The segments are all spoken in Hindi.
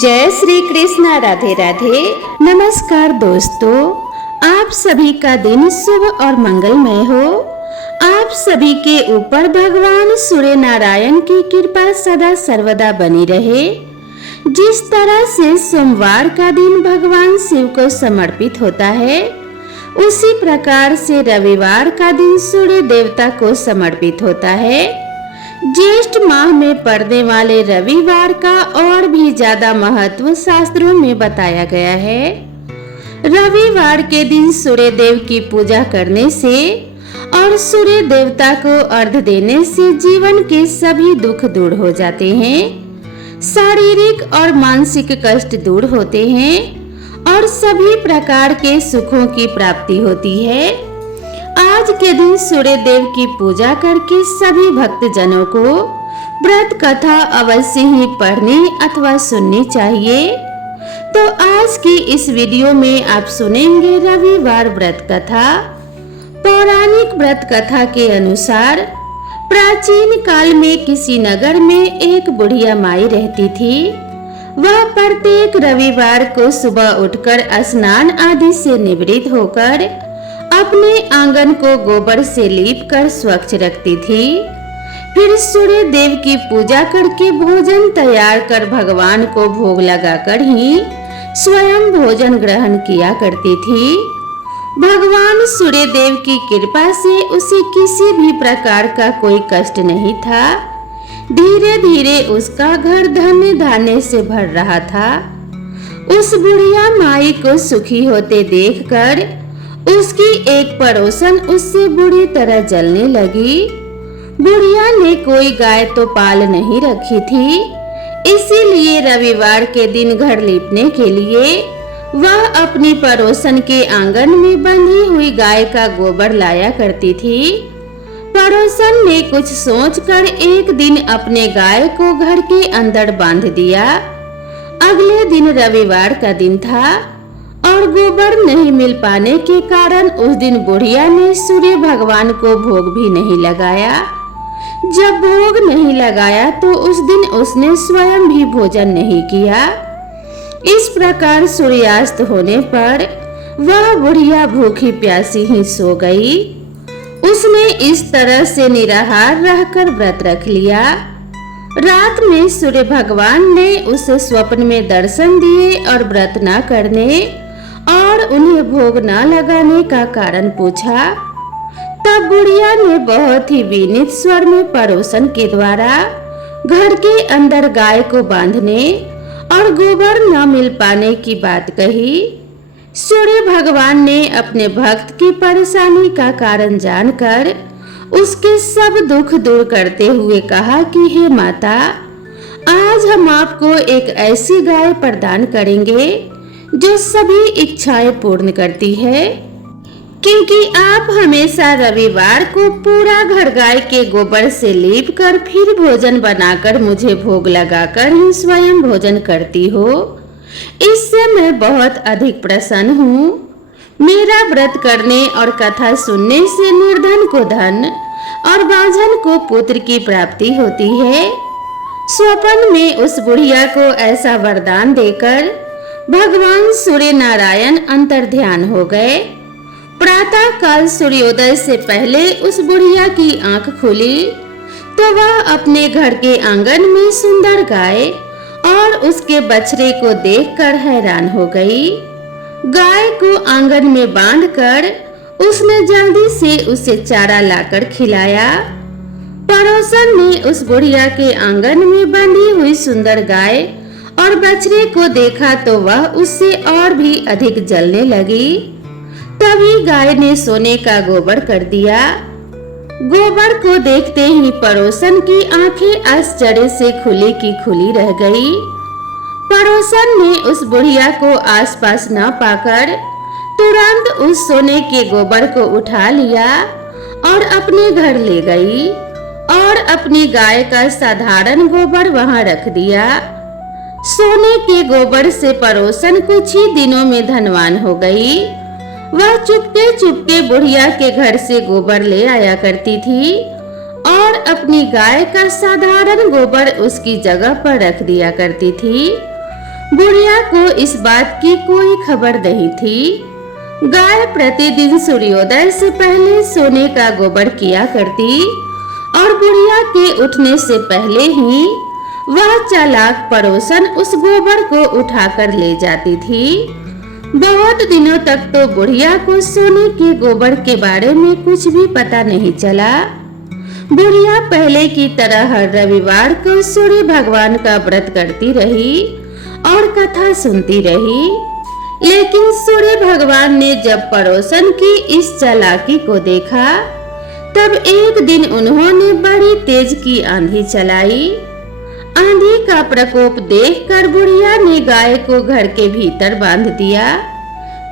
जय श्री कृष्णा। राधे राधे। नमस्कार दोस्तों, आप सभी का दिन शुभ और मंगलमय हो। आप सभी के ऊपर भगवान सूर्य नारायण की कृपा सदा सर्वदा बनी रहे। जिस तरह से सोमवार का दिन भगवान शिव को समर्पित होता है, उसी प्रकार से रविवार का दिन सूर्य देवता को समर्पित होता है। ज्येष्ठ माह में पड़ने वाले रविवार का और भी ज्यादा महत्व शास्त्रों में बताया गया है। रविवार के दिन सूर्य देव की पूजा करने से और सूर्य देवता को अर्घ्य देने से जीवन के सभी दुख दूर हो जाते हैं, शारीरिक और मानसिक कष्ट दूर होते हैं और सभी प्रकार के सुखों की प्राप्ति होती है। आज के दिन सूर्य देव की पूजा करके सभी भक्त जनों को व्रत कथा अवश्य ही पढ़नी अथवा सुननी चाहिए। तो आज की इस वीडियो में आप सुनेंगे रविवार व्रत कथा। पौराणिक व्रत कथा के अनुसार प्राचीन काल में किसी नगर में एक बुढ़िया माई रहती थी। वह प्रत्येक रविवार को सुबह उठकर स्नान आदि से निवृत्त होकर अपने आंगन को गोबर से लीपकर स्वच्छ रखती थी। फिर सूर्य देव की पूजा करके भोजन तैयार कर भगवान को भोग लगाकर ही स्वयं भोजन ग्रहण किया करती थी। भगवान सूर्य देव की कृपा से उसे किसी भी प्रकार का कोई कष्ट नहीं था। धीरे धीरे उसका घर धन्य धान्य से भर रहा था। उस बुढ़िया माई को सुखी होते देखकर उसकी एक पड़ोसन उससे बुरी तरह जलने लगी। बुढ़िया ने कोई गाय तो पाल नहीं रखी थी, इसीलिए रविवार के दिन घर लीपने के लिए वह अपनी पड़ोसन के आंगन में बंधी हुई गाय का गोबर लाया करती थी। पड़ोसन ने कुछ सोचकर एक दिन अपने गाय को घर के अंदर बांध दिया। अगले दिन रविवार का दिन था और गोबर नहीं मिल पाने के कारण उस दिन बुढ़िया ने सूर्य भगवान को भोग भी नहीं लगाया। जब भोग नहीं लगाया तो उस दिन उसने स्वयं भी भोजन नहीं किया। इस प्रकार सूर्यास्त होने पर वह बुढ़िया भूखी प्यासी ही सो गई। उसने इस तरह से निराहार रहकर व्रत रख लिया। रात में सूर्य भगवान ने उसे स्वप्न में दर्शन दिए और व्रत न करने और उन्हें भोग न लगाने का कारण पूछा। तब बुढ़िया ने बहुत ही विनीत स्वर में पड़ोसन के द्वारा घर के अंदर गाय को बांधने और गोबर न मिल पाने की बात कही। सूर्य भगवान ने अपने भक्त की परेशानी का कारण जानकर उसके सब दुख दूर करते हुए कहा कि हे माता, आज हम आपको एक ऐसी गाय प्रदान करेंगे जो सभी इच्छाएं पूर्ण करती है, क्योंकि आप हमेशा रविवार को पूरा घर गाय के गोबर से लीप कर फिर भोजन बनाकर मुझे भोग लगाकर ही स्वयं भोजन करती हो। इससे मैं बहुत अधिक प्रसन्न हूँ। मेरा व्रत करने और कथा सुनने से निर्धन को धन और बांझन को पुत्र की प्राप्ति होती है। स्वप्न में उस बुढ़िया को ऐसा वरदान देकर भगवान सूर्य नारायण अंतर ध्यान हो गए। प्रातः काल सूर्योदय से पहले उस बुढ़िया की आंख खुली तो वह अपने घर के आंगन में सुंदर गाय और उसके बछड़े को देखकर हैरान हो गई। गाय को आंगन में बांधकर उसने जल्दी से उसे चारा लाकर खिलाया। पड़ोसन ने उस बुढ़िया के आंगन में बंधी हुई सुंदर गाय और बछड़े को देखा तो वह उससे और भी अधिक जलने लगी। तभी गाय ने सोने का गोबर कर दिया। गोबर को देखते ही पड़ोसन की आंखें आश्चर्य से खुली की खुली रह गई। पड़ोसन ने उस बुढ़िया को आसपास न पाकर तुरंत उस सोने के गोबर को उठा लिया और अपने घर ले गई और अपनी गाय का साधारण गोबर वहां रख दिया। सोने के गोबर से पड़ोसन कुछ ही दिनों में धनवान हो गई। वह चुपके चुपके बुढ़िया के घर से गोबर ले आया करती थी और अपनी गाय का साधारण गोबर उसकी जगह पर रख दिया करती थी। बुढ़िया को इस बात की कोई खबर नहीं थी। गाय प्रतिदिन सूर्योदय से पहले सोने का गोबर किया करती और बुढ़िया के उठने से पहले ही वह चालाक पड़ोसन उस गोबर को उठाकर ले जाती थी। बहुत दिनों तक तो बुढ़िया को सोने के गोबर के बारे में कुछ भी पता नहीं चला। बुढ़िया पहले की तरह हर रविवार को सूर्य भगवान का व्रत करती रही और कथा सुनती रही। लेकिन सूर्य भगवान ने जब पड़ोसन की इस चालाकी को देखा, तब एक दिन उन्होंने बड़ी तेज की आंधी चलाई। आंधी का प्रकोप देखकर बुढ़िया ने गाय को घर के भीतर बांध दिया।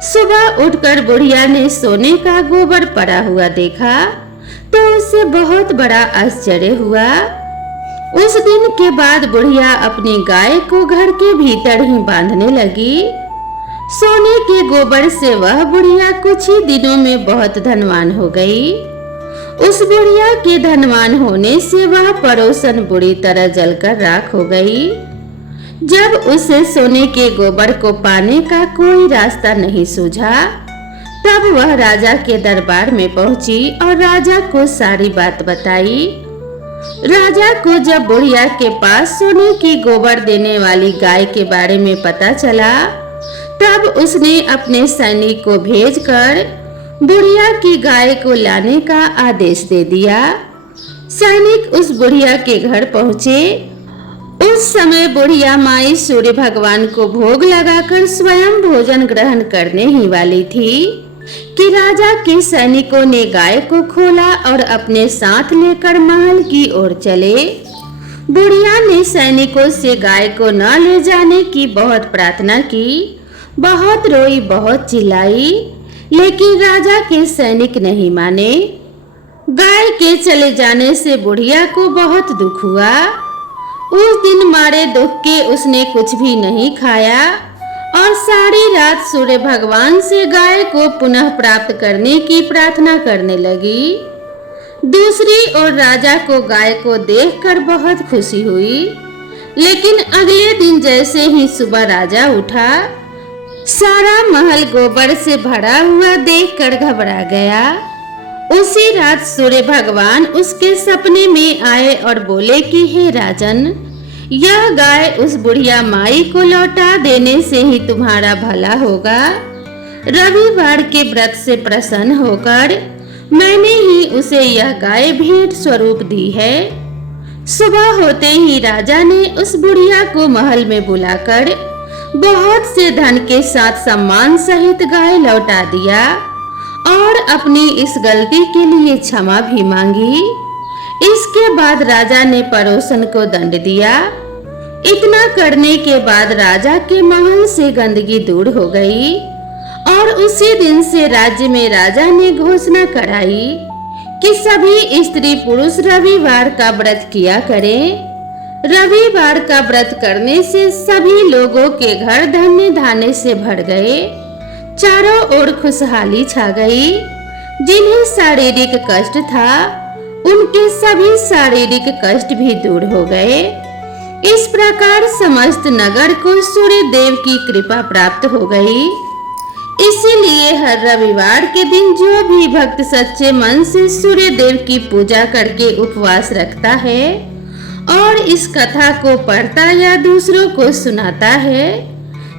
सुबह उठकर बुढ़िया ने सोने का गोबर पड़ा हुआ देखा तो उसे बहुत बड़ा आश्चर्य हुआ। उस दिन के बाद बुढ़िया अपनी गाय को घर के भीतर ही बांधने लगी। सोने के गोबर से वह बुढ़िया कुछ ही दिनों में बहुत धनवान हो गई। उस बुढ़िया के धनवान होने से वह पड़ोसन बुरी तरह जलकर राख हो गई। जब उसे सोने के गोबर को पाने का कोई रास्ता नहीं सूझा, तब वह राजा के दरबार में पहुंची और राजा को सारी बात बताई। राजा को जब बुढ़िया के पास सोने की गोबर देने वाली गाय के बारे में पता चला, तब उसने अपने सैनिक को भेजकर बुढ़िया की गाय को लाने का आदेश दे दिया। सैनिक उस बुढ़िया के घर पहुंचे। उस समय बुढ़िया माई सूर्य भगवान को भोग लगाकर स्वयं भोजन ग्रहण करने ही वाली थी कि राजा के सैनिकों ने गाय को खोला और अपने साथ लेकर महल की ओर चले। बुढ़िया ने सैनिकों से गाय को न ले जाने की बहुत प्रार्थना की, बहुत रोई, बहुत चिल्लाई, लेकिन राजा के सैनिक नहीं माने। गाय के चले जाने से बुढ़िया को बहुत दुख हुआ। उस दिन मारे दुख के उसने कुछ भी नहीं खाया और सारी रात सूर्य भगवान से गाय को पुनः प्राप्त करने की प्रार्थना करने लगी। दूसरी ओर राजा को गाय को देखकर बहुत खुशी हुई, लेकिन अगले दिन जैसे ही सुबह राजा उठा, सारा महल गोबर से भरा हुआ देखकर घबरा गया। उसी रात सूर्य भगवान उसके सपने में आए और बोले कि हे राजन, यह गाय उस बुढ़िया माई को लौटा देने से ही तुम्हारा भला होगा। रविवार के व्रत से प्रसन्न होकर मैंने ही उसे यह गाय भेंट स्वरूप दी है। सुबह होते ही राजा ने उस बुढ़िया को महल में बुलाकर बहुत से धन के साथ सम्मान सहित गाय लौटा दिया और अपनी इस गलती के लिए क्षमा भी मांगी। इसके बाद राजा ने पड़ोसन को दंड दिया। इतना करने के बाद राजा के महल से गंदगी दूर हो गई और उसी दिन से राज्य में राजा ने घोषणा कराई कि सभी स्त्री पुरुष रविवार का व्रत किया करें। रविवार का व्रत करने से सभी लोगों के घर धन्य धान्य से भर गए। चारों ओर खुशहाली छा गई। जिन्हें शारीरिक कष्ट था, उनके सभी शारीरिक कष्ट भी दूर हो गए। इस प्रकार समस्त नगर को सूर्य देव की कृपा प्राप्त हो गई। इसीलिए हर रविवार के दिन जो भी भक्त सच्चे मन से सूर्य देव की पूजा करके उपवास रखता है और इस कथा को पढ़ता या दूसरों को सुनाता है,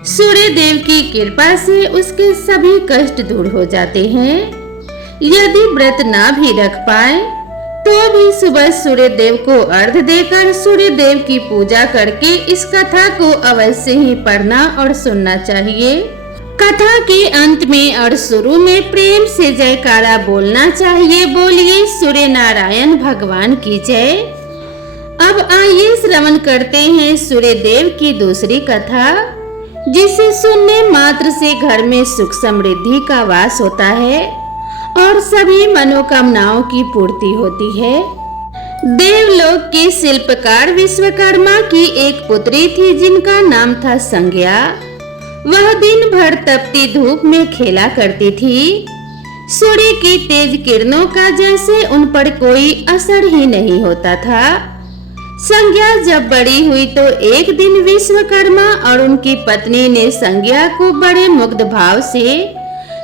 सूर्य देव की कृपा से उसके सभी कष्ट दूर हो जाते हैं। यदि व्रत ना भी रख पाए तो भी सुबह सूर्य देव को अर्घ देकर सूर्य देव की पूजा करके इस कथा को अवश्य ही पढ़ना और सुनना चाहिए। कथा के अंत में और शुरू में प्रेम से जयकारा बोलना चाहिए। बोलिए सूर्य नारायण भगवान की जय। अब आइए श्रवण करते हैं सूर्य देव की दूसरी कथा, जिसे सुनने मात्र से घर में सुख समृद्धि का वास होता है और सभी मनोकामनाओं की पूर्ति होती है। देवलोक के शिल्पकार विश्वकर्मा की एक पुत्री थी जिनका नाम था संज्ञा। वह दिन भर तपती धूप में खेला करती थी। सूर्य की तेज किरणों का जैसे उन पर कोई असर ही नहीं होता था। संज्ञा जब बड़ी हुई तो एक दिन विश्वकर्मा और उनकी पत्नी ने संज्ञा को बड़े मुग्ध भाव से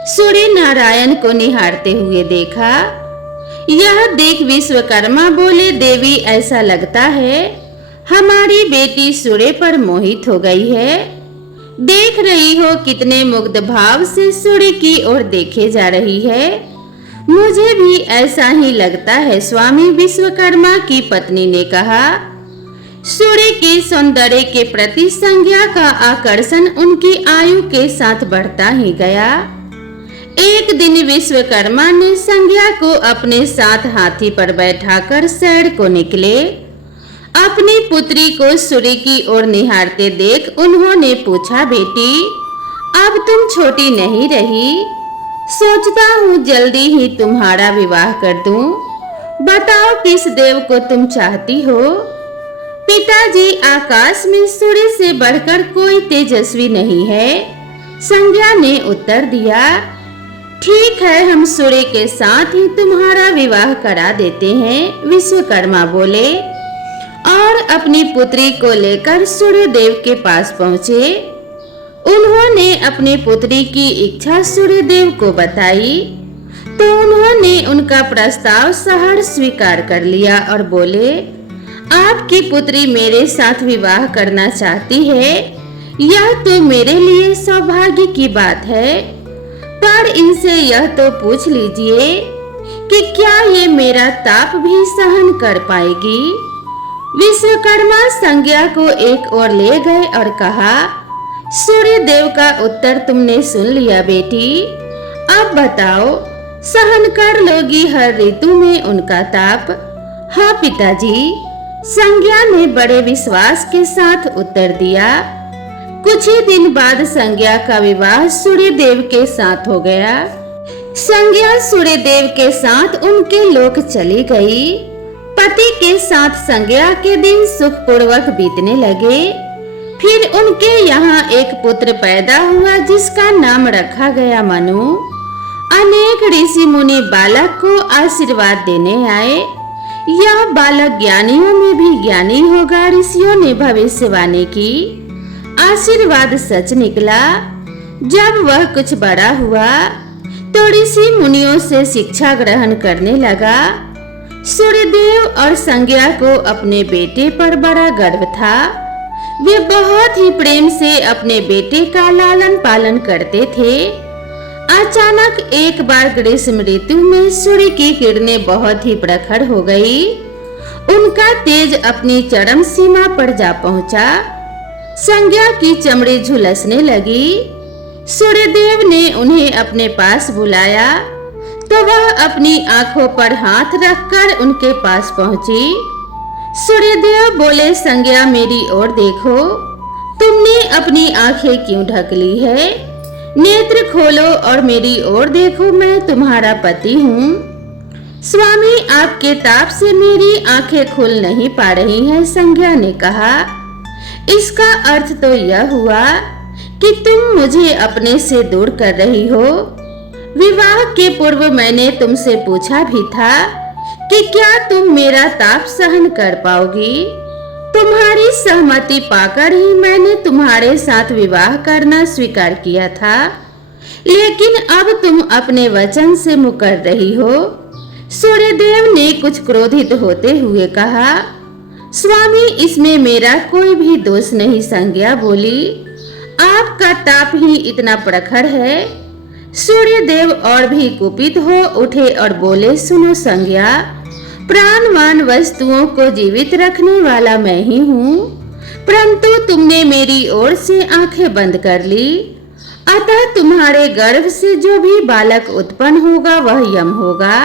सूर्य नारायण को निहारते हुए देखा। यह देख विश्वकर्मा बोले, देवी ऐसा लगता है हमारी बेटी सूर्य पर मोहित हो गई है। देख रही हो कितने मुग्ध भाव से सूर्य की ओर देखे जा रही है। मुझे भी ऐसा ही लगता है स्वामी, विश्वकर्मा की पत्नी ने कहा। सूर्य के सौंदर्य के प्रति संज्ञा का आकर्षण उनकी आयु के साथ बढ़ता ही गया। एक दिन विश्वकर्मा ने संज्ञा को अपने साथ हाथी पर बैठाकर सैर को निकले। अपनी पुत्री को सूर्य की ओर निहारते देख उन्होंने पूछा, बेटी अब तुम छोटी नहीं रही, सोचता हूँ जल्दी ही तुम्हारा विवाह कर दूं। बताओ किस देव को तुम चाहती हो। पिताजी, आकाश में सूर्य से बढ़कर कोई तेजस्वी नहीं है, संज्ञा ने उत्तर दिया। ठीक है, हम सूर्य के साथ ही तुम्हारा विवाह करा देते हैं, विश्वकर्मा बोले और अपनी पुत्री को लेकर सूर्य देव के पास पहुंचे। उन्होंने अपनी पुत्री की इच्छा सूर्य देव को बताई तो उन्होंने उनका प्रस्ताव सहर्ष स्वीकार कर लिया और बोले, आपकी पुत्री मेरे साथ विवाह करना चाहती है, यह तो मेरे लिए सौभाग्य की बात है, पर इनसे यह तो पूछ लीजिए कि क्या ये मेरा ताप भी सहन कर पाएगी। विश्वकर्मा संज्ञा को एक ओर ले गए और कहा, सूर्य देव का उत्तर तुमने सुन लिया बेटी, अब बताओ सहन कर लोगी हर ऋतु में उनका ताप। हाँ पिताजी, संज्ञा ने बड़े विश्वास के साथ उत्तर दिया। कुछ ही दिन बाद संज्ञा का विवाह सूर्य देव के साथ हो गया। संज्ञा सूर्य देव के साथ उनके लोक चली गई। पति के साथ संज्ञा के दिन सुखपूर्वक बीतने लगे। फिर उनके यहाँ एक पुत्र पैदा हुआ जिसका नाम रखा गया मनु। अनेक ऋषि मुनि बालक को आशीर्वाद देने आए। यह बालक ज्ञानियों में भी ज्ञानी होगा, ऋषियों ने भविष्यवाणी की। आशीर्वाद सच निकला। जब वह कुछ बड़ा हुआ तो ऋषि मुनियों से शिक्षा ग्रहण करने लगा। सूर्यदेव और संज्ञा को अपने बेटे पर बड़ा गर्व था। वे बहुत ही प्रेम से अपने बेटे का लालन पालन करते थे। अचानक एक बार ग्रीष्म ऋतु में सूर्य की किरणें बहुत ही प्रखर हो गई। उनका तेज अपनी चरम सीमा पर जा पहुंचा। संज्ञा की चमड़ी झुलसने लगी। सूर्यदेव ने उन्हें अपने पास बुलाया तो वह अपनी आंखों पर हाथ रखकर उनके पास पहुंची। सूर्यदेव बोले, संज्ञा मेरी ओर देखो, तुमने अपनी आंखें क्यों ढक ली है? नेत्र खोलो और मेरी ओर देखो, मैं तुम्हारा पति हूँ। स्वामी, आपके ताप से मेरी आंखें खुल नहीं पा रही हैं, संज्ञा ने कहा। इसका अर्थ तो यह हुआ कि तुम मुझे अपने से दूर कर रही हो। विवाह के पूर्व मैंने तुमसे पूछा भी था कि क्या तुम मेरा ताप सहन कर पाओगी। तुम्हारी सहमति पाकर ही मैंने तुम्हारे साथ विवाह करना स्वीकार किया था, लेकिन अब तुम अपने वचन से मुकर रही हो। सूर्यदेव ने कुछ क्रोधित होते हुए कहा। स्वामी, इसमें मेरा कोई भी दोष नहीं, संज्ञा बोली। आपका ताप ही इतना प्रखर है। सूर्यदेव और भी कुपित हो उठे और बोले, सुनो संज्ञा, प्राणवान वस्तुओं को जीवित रखने वाला मैं ही हूँ, परंतु तुमने मेरी ओर से आंखें बंद कर ली। अतः तुम्हारे गर्भ से जो भी बालक उत्पन्न होगा वह यम होगा।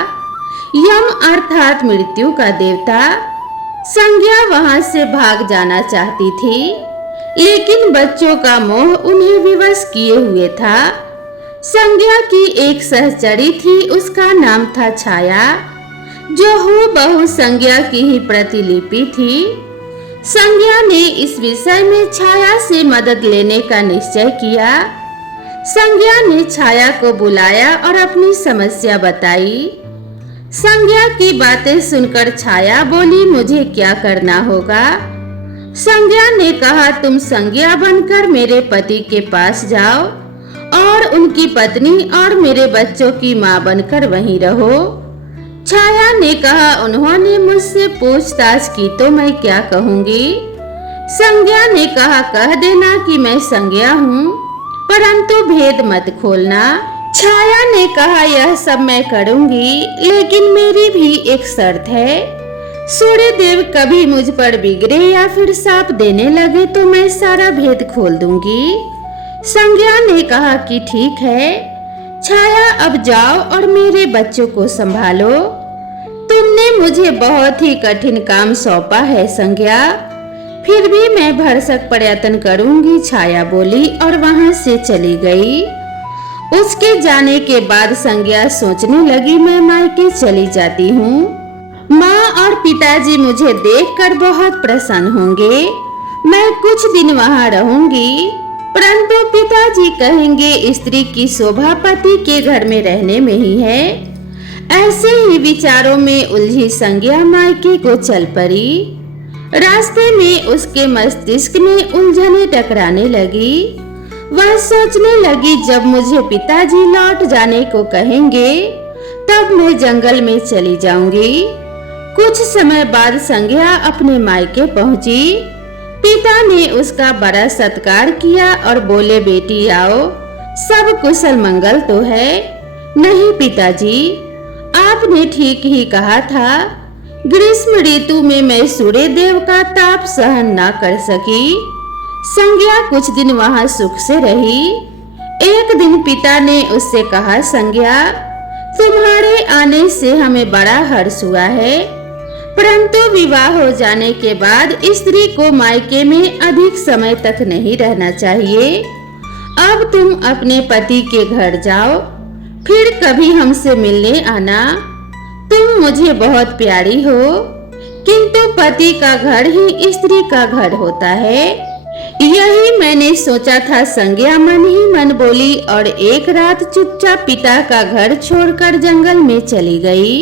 यम अर्थात मृत्यु का देवता। संज्ञा वहां से भाग जाना चाहती थी, लेकिन बच्चों का मोह उन्हें विवश किए हुए था। संज्ञा की एक सहचरी थी, उसका नाम था छाया, जो हूबहू संज्ञा की ही प्रतिलिपि थी। संज्ञा ने इस विषय में छाया से मदद लेने का निश्चय किया। संज्ञा ने छाया को बुलाया और अपनी समस्या बताई। संज्ञा की बातें सुनकर छाया बोली, मुझे क्या करना होगा? संज्ञा ने कहा, तुम संज्ञा बनकर मेरे पति के पास जाओ और उनकी पत्नी और मेरे बच्चों की माँ बनकर वहीं रहो। छाया ने कहा, उन्होंने मुझसे पूछताछ की तो मैं क्या कहूँगी? संज्ञा ने कहा, कह देना कि मैं संज्ञा हूँ, परंतु भेद मत खोलना। छाया ने कहा, यह सब मैं करूँगी, लेकिन मेरी भी एक शर्त है। सूर्यदेव कभी मुझ पर बिगड़े या फिर साप देने लगे तो मैं सारा भेद खोल दूंगी। संज्ञा ने कहा कि ठीक है। छाया, अब जाओ और मेरे बच्चों को संभालो। तुमने मुझे बहुत ही कठिन काम सौंपा है संज्ञा, फिर भी मैं भरसक प्रयत्न करूंगी, छाया बोली और वहां से चली गई। उसके जाने के बाद संज्ञा सोचने लगी, मैं मायके चली जाती हूँ, माँ और पिताजी मुझे देखकर बहुत प्रसन्न होंगे, मैं कुछ दिन वहाँ रहूंगी, परंतु पिताजी कहेंगे स्त्री की शोभा पति के घर में रहने में ही है। ऐसे ही विचारों में उलझी संज्ञा मायके को चल पड़ी। रास्ते में उसके मस्तिष्क में उलझने टकराने लगी। वह सोचने लगी, जब मुझे पिताजी लौट जाने को कहेंगे तब मैं जंगल में चली जाऊंगी। कुछ समय बाद संज्ञा अपने मायके पहुंची। पिता ने उसका बड़ा सत्कार किया और बोले, बेटी आओ, सब कुशल मंगल तो है? नहीं पिताजी, आपने ठीक ही कहा था, ग्रीष्म ऋतु में मैं सूर्य देव का ताप सहन न कर सकी। संज्ञा कुछ दिन वहां सुख से रही। एक दिन पिता ने उससे कहा, संज्ञा, तुम्हारे आने से हमें बड़ा हर्ष हुआ है, परंतु विवाह हो जाने के बाद स्त्री को मायके में अधिक समय तक नहीं रहना चाहिए। अब तुम अपने पति के घर जाओ, फिर कभी हमसे मिलने आना। तुम मुझे बहुत प्यारी हो, किंतु पति का घर ही स्त्री का घर होता है। यही मैंने सोचा था, संज्ञा मन ही मन बोली और एक रात चुपचाप पिता का घर छोड़कर जंगल में चली गई।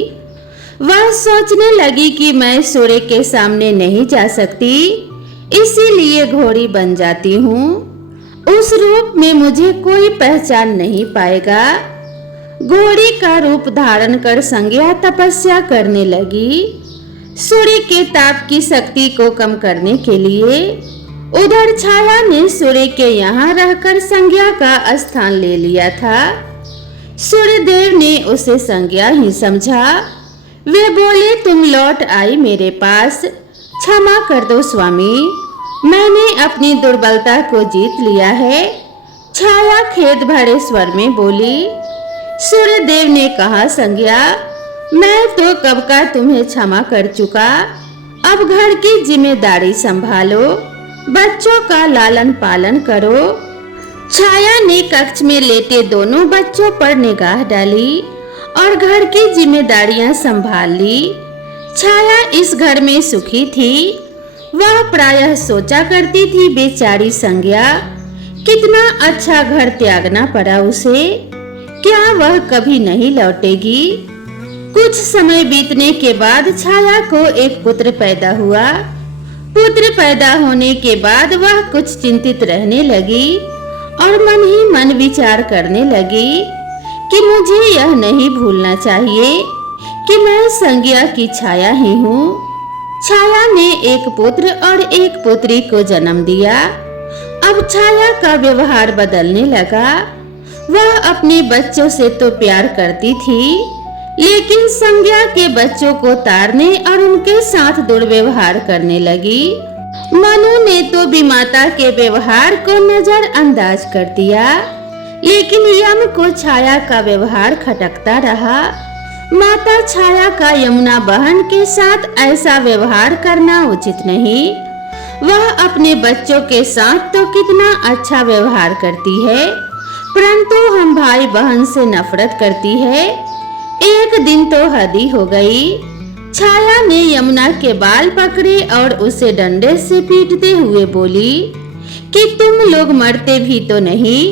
वह सोचने लगी कि मैं सूर्य के सामने नहीं जा सकती, इसीलिए घोड़ी बन जाती हूँ। उस रूप में मुझे कोई पहचान नहीं पाएगा। घोड़ी का रूप धारण कर संज्ञा तपस्या करने लगी, सूर्य के ताप की शक्ति को कम करने के लिए। उधर छाया ने सूर्य के यहाँ रहकर संज्ञा का स्थान ले लिया था। सूर्यदेव ने उसे संज्ञा ही समझा। वे बोले, तुम लौट आई मेरे पास, क्षमा कर दो स्वामी, मैंने अपनी दुर्बलता को जीत लिया है। छाया खेद भरे स्वर में बोली। सूर्यदेव ने कहा, संज्ञा, मैं तो कब का तुम्हें क्षमा कर चुका, अब घर की जिम्मेदारी संभालो, बच्चों का लालन पालन करो। छाया ने कक्ष में लेटे दोनों बच्चों पर निगाह डाली और घर की जिम्मेदारियां संभाल ली। छाया इस घर में सुखी थी। वह प्रायः सोचा करती थी, बेचारी संज्ञा, कितना अच्छा घर त्यागना पड़ा उसे, क्या वह कभी नहीं लौटेगी? कुछ समय बीतने के बाद छाया को एक पुत्र पैदा हुआ। पुत्र पैदा होने के बाद वह कुछ चिंतित रहने लगी और मन ही मन विचार करने लगी कि मुझे यह नहीं भूलना चाहिए कि मैं संज्ञा की छाया ही हूँ। छाया ने एक पुत्र और एक पुत्री को जन्म दिया। अब छाया का व्यवहार बदलने लगा। वह अपने बच्चों से तो प्यार करती थी, लेकिन संज्ञा के बच्चों को तारने और उनके साथ दुर्व्यवहार करने लगी। मनु ने तो विमाता के व्यवहार को नजरअंदाज कर दिया, लेकिन यम को छाया का व्यवहार खटकता रहा। माता छाया का यमुना बहन के साथ ऐसा व्यवहार करना उचित नहीं। वह अपने बच्चों के साथ तो कितना अच्छा व्यवहार करती है, परंतु हम भाई बहन से नफरत करती है। एक दिन तो हद ही हो गई। छाया ने यमुना के बाल पकड़े और उसे डंडे से पीटते हुए बोली कि तुम लोग मरते भी तो नहीं,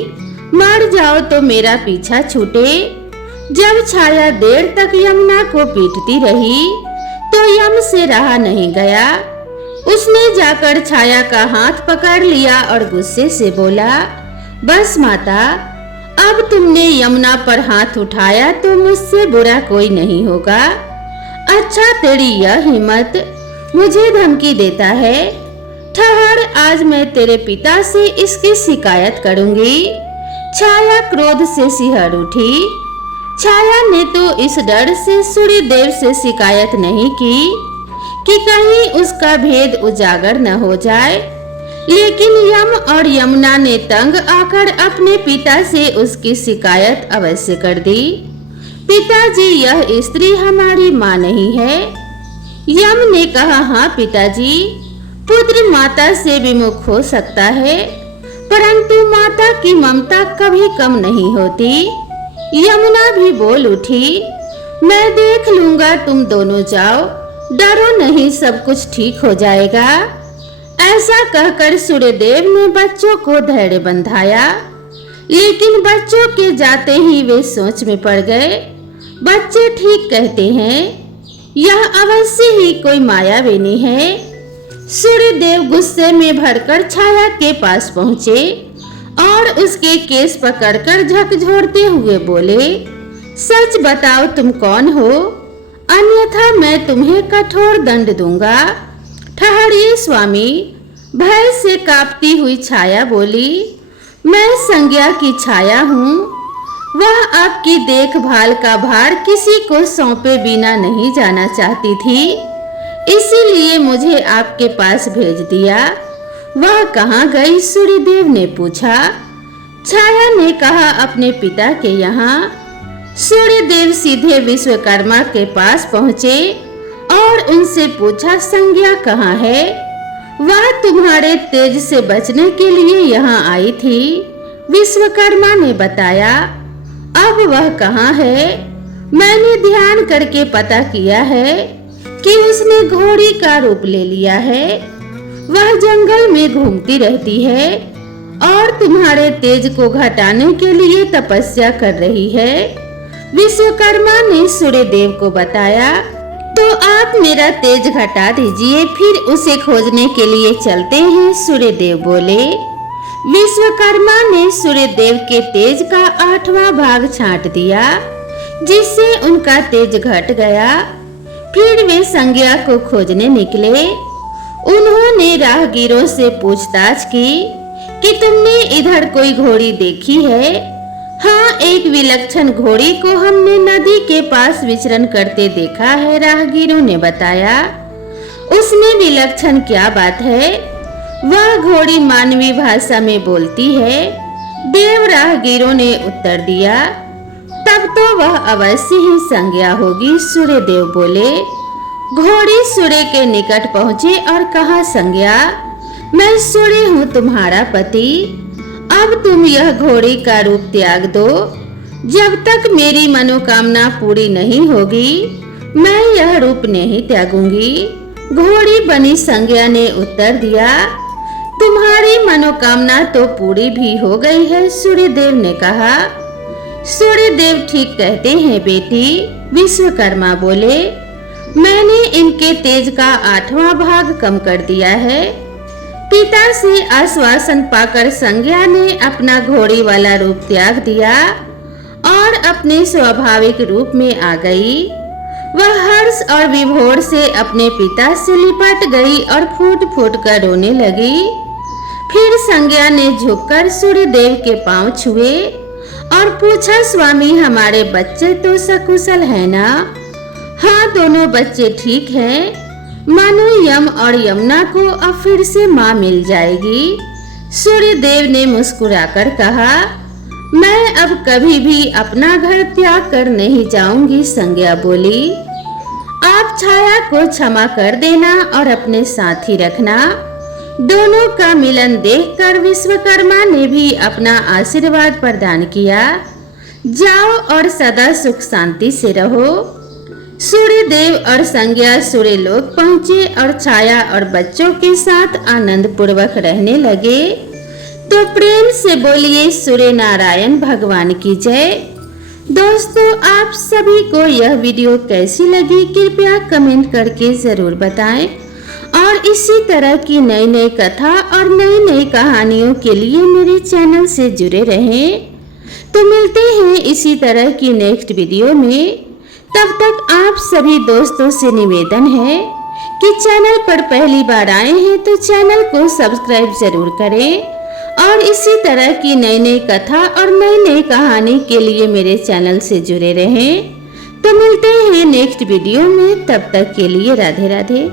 मर जाओ तो मेरा पीछा छूटे। जब छाया देर तक यमुना को पीटती रही तो यम से रहा नहीं गया। उसने जाकर छाया का हाथ पकड़ लिया और गुस्से से बोला, बस माता, अब तुमने यमुना पर हाथ उठाया तो मुझसे बुरा कोई नहीं होगा। अच्छा, तेरी यह हिम्मत मुझे धमकी देता है। ठहर, आज मैं तेरे पिता से इसकी शिकायत करूंगी। छाया क्रोध से सिहर उठी। छाया ने तो इस डर से सूर्यदेव से शिकायत नहीं की कि कहीं उसका भेद उजागर न हो जाए, लेकिन यम और यमुना ने तंग आकर अपने पिता से उसकी शिकायत अवश्य कर दी। पिताजी, यह स्त्री हमारी माँ नहीं है। यम ने कहा, हाँ पिताजी, पुत्र माता से विमुख हो सकता है, परंतु माता की ममता कभी कम नहीं होती। यमुना भी बोल उठी, मैं देख लूंगा, तुम दोनों जाओ, डरो नहीं, सब कुछ ठीक हो जाएगा। ऐसा कहकर सूर्यदेव ने बच्चों को धैर्य बंधाया, लेकिन बच्चों के जाते ही वे सोच में पड़ गए। बच्चे ठीक कहते हैं, यह अवश्य ही कोई मायाविनी है। सूर्यदेव गुस्से में भरकर छाया के पास पहुंचे और उसके केस पकड़कर झकझोरते हुए बोले, सच बताओ, तुम कौन हो? अन्यथा मैं तुम्हें कठोर दंड दूंगा। ठहरिए स्वामी, भय से कांपती हुई छाया बोली, मैं संज्ञा की छाया हूँ। वह आपकी देखभाल का भार किसी को सौंपे बिना नहीं जाना चाहती थी, इसीलिए मुझे आपके पास भेज दिया। वह कहाँ गई? सूर्यदेव ने पूछा। छाया ने कहा, अपने पिता के यहाँ। सूर्यदेव सीधे विश्वकर्मा के पास पहुँचे और उनसे पूछा, संज्ञा कहाँ है? वह तुम्हारे तेज से बचने के लिए यहाँ आई थी, विश्वकर्मा ने बताया। अब वह कहाँ है? मैंने ध्यान करके पता किया है कि उसने घोड़ी का रूप ले लिया है। वह जंगल में घूमती रहती है और तुम्हारे तेज को घटाने के लिए तपस्या कर रही है, विश्वकर्मा ने सूर्यदेव को बताया। तो आप मेरा तेज घटा दीजिए, फिर उसे खोजने के लिए चलते हैं, सूर्यदेव बोले। विश्वकर्मा ने सूर्यदेव के तेज का 8वां भाग छांट दिया, जिससे उनका तेज घट गया। फिर वे संज्ञा को खोजने निकले। उन्होंने राहगीरों से पूछताछ की कि तुमने इधर कोई घोड़ी देखी है? हाँ, एक विलक्षण घोड़ी को हमने नदी के पास विचरण करते देखा है, राहगीरों ने बताया। उसमें विलक्षण क्या बात है? वह घोड़ी मानवीय भाषा में बोलती है, देव राहगीरों ने उत्तर दिया। तब तो वह अवश्य ही संज्ञा होगी, सूर्यदेव बोले। घोड़ी सूर्य के निकट पहुंची और कहा, संज्ञा, मैं सूर्य हूँ, तुम्हारा पति। अब तुम यह घोड़ी का रूप त्याग दो। जब तक मेरी मनोकामना पूरी नहीं होगी, मैं यह रूप नहीं त्यागूंगी। घोड़ी बनी संज्ञा ने उत्तर दिया, तुम्हारी मनोकामना तो पूरी भी हो गई है, सूर्यदेव ने कहा। सूर्यदेव ठीक कहते हैं बेटी, विश्वकर्मा बोले। मैंने इनके तेज का 8वां भाग कम कर दिया है। पिता से आश्वासन पाकर संज्ञा ने अपना घोड़ी वाला रूप त्याग दिया और अपने स्वाभाविक रूप में आ गई। वह हर्ष और विभोर से अपने पिता से लिपट गई और फूट फूट कर रोने लगी। फिर संज्ञा ने झुककर सूर्यदेव के पांव छुए और पूछा, स्वामी, हमारे बच्चे तो सकुशल है ना? हाँ, दोनों बच्चे ठीक हैं। मानो यम और यमुना को अब फिर से माँ मिल जाएगी। सूर्यदेव ने मुस्कुराकर कहा, मैं अब कभी भी अपना घर त्याग कर नहीं जाऊंगी, संज्ञा बोली। आप छाया को क्षमा कर देना और अपने साथ ही रखना। दोनों का मिलन देखकर विश्वकर्मा ने भी अपना आशीर्वाद प्रदान किया। जाओ और सदा सुख शांति से रहो। सूर्यदेव और संज्ञा सूर्यलोक पहुँचे और छाया और बच्चों के साथ आनंद पूर्वक रहने लगे। तो प्रेम से बोलिए सूर्य नारायण भगवान की जय। दोस्तों, आप सभी को यह वीडियो कैसी लगी कृपया कमेंट करके ज़रूर बताएं और इसी तरह की नई नई कथा और नई नई कहानियों के लिए मेरे चैनल से जुड़े रहें। तो मिलते हैं इसी तरह की नेक्स्ट वीडियो में। तब तक आप सभी दोस्तों से निवेदन है कि चैनल पर पहली बार आए हैं तो चैनल को सब्सक्राइब जरूर करें और इसी तरह की नई नई कथा और नई नई कहानी के लिए मेरे चैनल से जुड़े रहें। तो मिलते हैं नेक्स्ट वीडियो में, तब तक के लिए राधे राधे।